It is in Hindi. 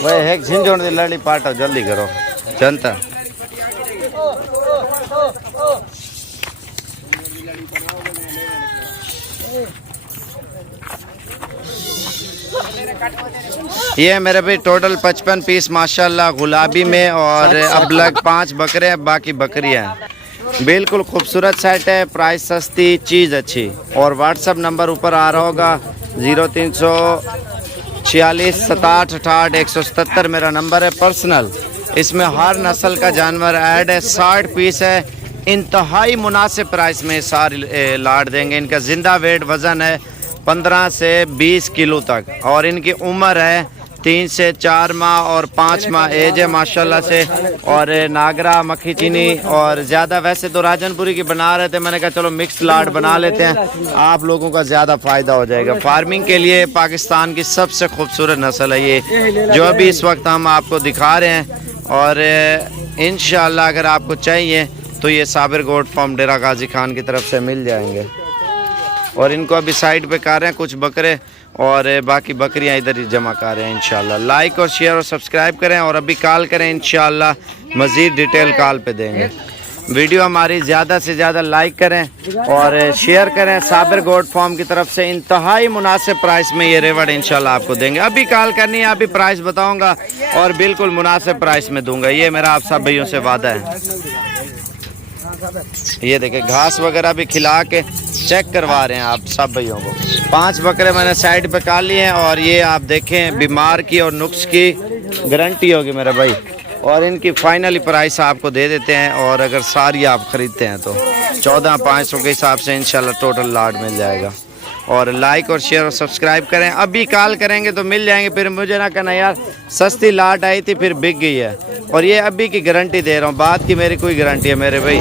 भाई एक झिंझोड़ दी लड़ी पाटो जल्दी करो जनता। ये मेरे भाई टोटल 55 पीस माशाल्लाह गुलाबी में, और अब लग 5 बकरे हैं, बाकी बकरियां हैं। बिल्कुल खूबसूरत सेट है, प्राइस सस्ती, चीज़ अच्छी। और व्हाट्सअप नंबर ऊपर आ रहा होगा 0346 67 68 177 मेरा नंबर है पर्सनल। इसमें हर नस्ल का जानवर ऐड है, 60 पीस है, इंतहाई मुनासिब प्राइस में सारे लाट देंगे। इनका ज़िंदा वेट वज़न है 15 से 20 किलो तक, और इनकी उम्र है 3 से 4 माह और 5 माह एज है माशाल्लाह से। और नागरा, मक्खी चीनी, और ज़्यादा वैसे तो राजनपुरी की बना रहे थे, मैंने कहा चलो मिक्स लाट बना लेते हैं, आप लोगों का ज़्यादा फ़ायदा हो जाएगा। फार्मिंग के लिए पाकिस्तान की सबसे खूबसूरत नस्ल है ये, जो अभी इस वक्त हम आपको दिखा रहे हैं। और इंशाअल्लाह अगर आपको चाहिए तो ये साबिर गोट फार्म डेरा गाजी खान की तरफ से मिल जाएंगे। और इनको अभी साइड पे कर रहे हैं कुछ बकरे, और बाकी बकरियां इधर ही जमा कर रहे हैं। इंशाल्लाह लाइक और शेयर और सब्सक्राइब करें, और अभी कॉल करें, इंशाल्लाह मज़ीद डिटेल कॉल पे देंगे। वीडियो हमारी ज़्यादा से ज़्यादा लाइक करें और शेयर करें। साबिर गोट फार्म की तरफ से इंतहाई मुनासिब प्राइस में ये रेवड़ इंशाल्लाह आपको देंगे। अभी कॉल करनी है, अभी प्राइस बताऊँगा और बिल्कुल मुनासिब प्राइस में दूँगा, ये मेरा आप सब भाइयों से वादा है। ये देखें घास वगैरह भी खिला के चेक करवा रहे हैं आप सब भाइयों को। 5 बकरे मैंने साइड पे काट लिए हैं, और ये आप देखें बीमार की और नुक्स की गारंटी होगी मेरे भाई। और इनकी फाइनली प्राइस आपको दे देते हैं, और अगर सारी आप ख़रीदते हैं तो 14,500 के हिसाब से इंशाल्लाह टोटल लाट मिल जाएगा। और लाइक और शेयर और सब्सक्राइब करें, अभी कॉल करेंगे तो मिल जाएंगे। फिर मुझे ना कहना यार सस्ती लाट आई थी फिर बिक गई है, और ये अभी की गारंटी दे रहा हूँ, बात की मेरी कोई गारंटी है मेरे भाई।